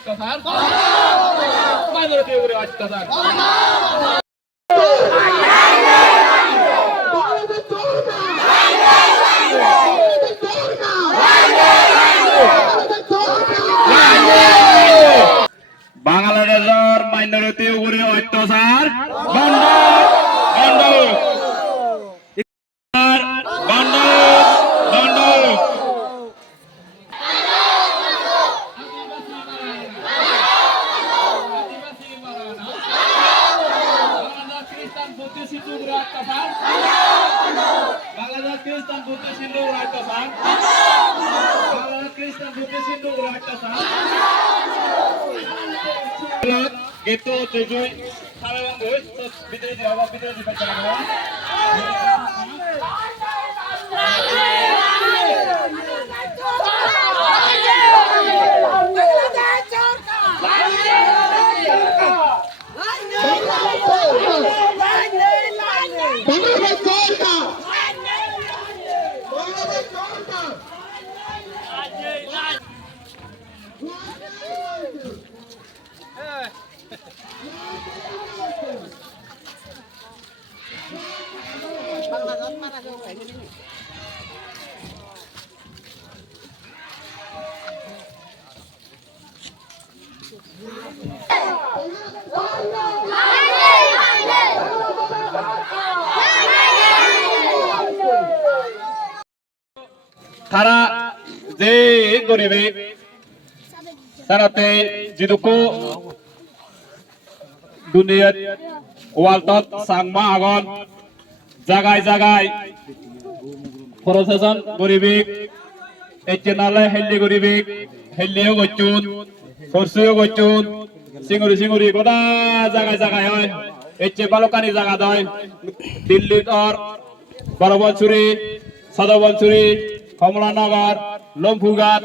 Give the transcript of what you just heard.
অত্যাচার মাইনরিটির উপরে অত্যাচার বাংলাদেশের মাইনরিটির উপরে অত্যাচার বন্ধ বন্ধ বন্ধ বন্ধ বাংলাদেশ খ্রিস্টান বুদ্ধিস্ট হিন্দু অত্যাচার বাংলাদেশ খ্রিস্টান বুদ্ধিস্ট হিন্দু অত্যাচার gitu tujuh kalau yang gue bicara di awal bicara di pacaran তারা যে গরিবে তারাতে যিদুকো দুনিয়াত ওয়ালতত সাংমা আগন জাগায় জাগায় প্রশাসন গরিবে এচেনালে হেল্লি গরিবে হেল্লিও গচুন সরসিও গচুন সিঙ্গুরি সিঙ্গুরি গোটা জাগায় জাগায় হয় এচে বালকানি জাগা দয় দিল্লির আর বড়বনছুরি সদরবনছুরি কমলানগর লম্ফুঘাট